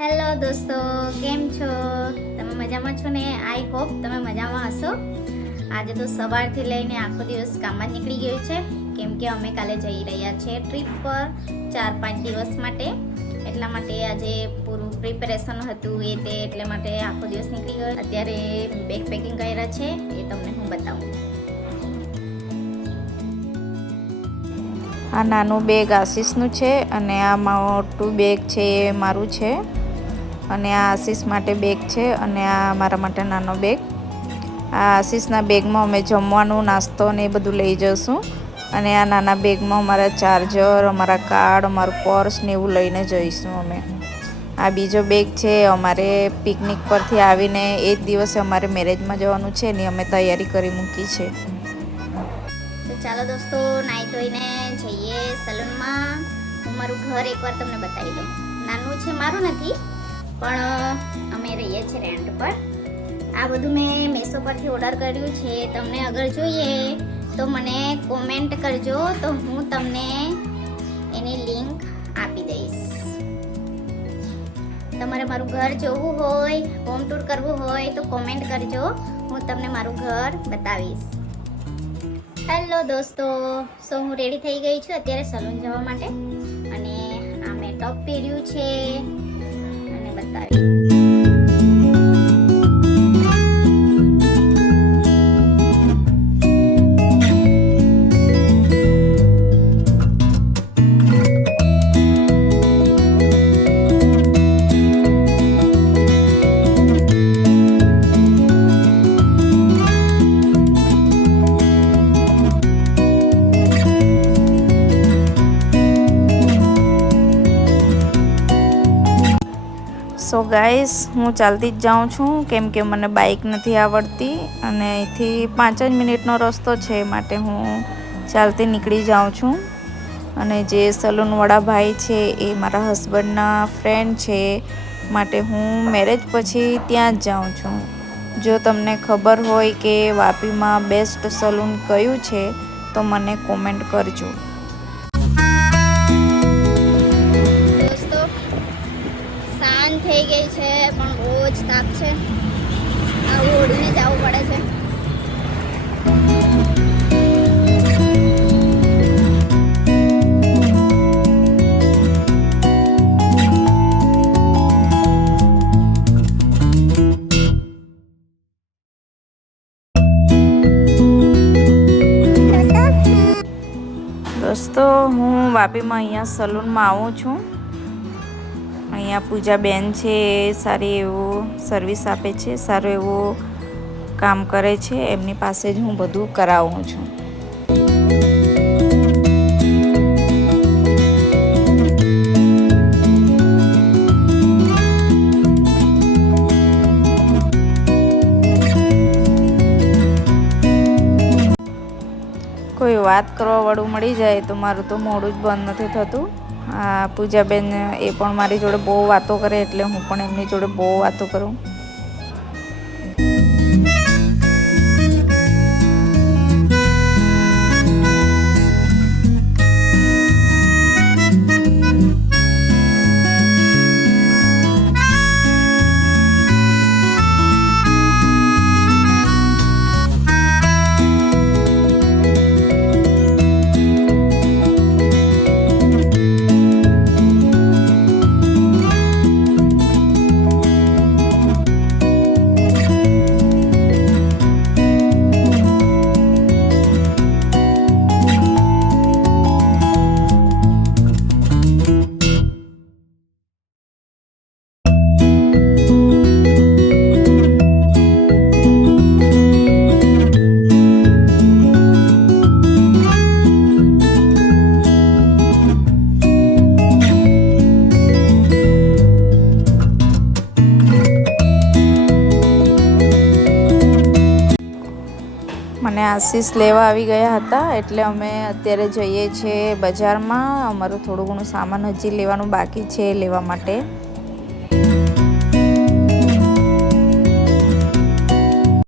Hello દોસ્તો, કેમ છો? તમે મજામાં છો ને? આઈ હોપ તમે મજામાં હશો. આજે તો સવારથી લઈને આખો દિવસ કામમાં જ નીકળી ગયો છે, કેમ કે અમે કાલે જઈ રહ્યા છીએ ટ્રીપ પર 4-5 દિવસ માટે. એટલા માટે આજે પૂરું પ્રિપેરેશન હતું એટલા માટે આખો દિવસ નીકળી ગયો. અત્યારે બેગ પેકિંગ કર્યા છે, એ તમને હું બતાવું. આ નાનું બેગ આશીષનું છે અને આ મોટું બેગ છે એ મારું છે, અને આ આશીષ માટે બેગ છે અને આ મારા માટે નાનો બેગ. આ આશીષના બેગમાં અમે જમવાનું, નાસ્તો ને એ બધું લઈ જઈશું, અને આ નાના બેગમાં અમારા ચાર્જર, અમારા કાર્ડ, અમારું પર્સ ને એવું લઈને જઈશું અમે. આ બીજો બેગ છે, અમારે પિકનિક પરથી આવીને એ જ દિવસે અમારે મેરેજમાં જવાનું છે ને અમે તૈયારી કરી મૂકી છે. તો ચાલો દોસ્તો, નાહી ધોઈને જઈએ સલૂનમાં. હું મારું ઘર એકવાર તમને બતાવી દઉં. નાનું છે, મારું નથી, પણ અમે રહીએ છીએ રેન્ટ પર. આ બધું મેં મેસો પરથી ઓર્ડર કર્યું છે. તમને અગર જોઈએ તો મને કોમેન્ટ કરજો, તો હું તમને એની લિંક આપી દઈશ. તમારે મારું ઘર જોવું હોય, હોમ ટૂર કરવું હોય તો કોમેન્ટ કરજો, હું તમને મારું ઘર બતાવીશ. હેલો દોસ્તો, હું રેડી થઈ ગઈ છું અત્યારે સલૂન જવા માટે, અને આ મેં ટોપ પહેર્યું છે અને બતાવી. સો ગાઈસ, હું ચાલતી જ જાઉં છું, કેમ કે મને બાઇક નથી આવડતી અને અહીંથી 5 જ મિનિટનો રસ્તો છે, માટે હું ચાલતી નીકળી જાઉં છું. અને જે સલૂનવાળા ભાઈ છે એ મારા હસબન્ડના ફ્રેન્ડ છે, માટે હું મેરેજ પછી ત્યાં જ જાઉં છું. જો તમને ખબર હોય કે વાપીમાં બેસ્ટ સલૂન કયું છે તો મને કોમેન્ટ કરજો. થઈ ગઈ છે, પણ રોજ તાપ છે. આ ઓઢીને જવું પડે છે. દોસ્તો, હું વાપીમાં અહીંયા સલૂનમાં આવું છું. અહીંયા પૂજાબેન છે, સારી એવું સર્વિસ આપે છે, સારું એવું કામ કરે છે. એમની પાસે જ હું બધું કરાવું છું. કોઈ વાત કરવા વાળું મળી જાય તો મારું તો મોઢું જ બંધ નથી થતું. પૂજાબેન એ પણ મારી જોડે બહુ વાતો કરે, એટલે હું પણ એમની જોડે બહુ વાતો કરું. મને આશીષ લેવા આવી ગયા હતા, એટલે અમે અત્યારે જઈએ છીએ બજારમાં. અમારું થોડું ઘણું સામાન હજી લેવાનું બાકી છે લેવા માટે.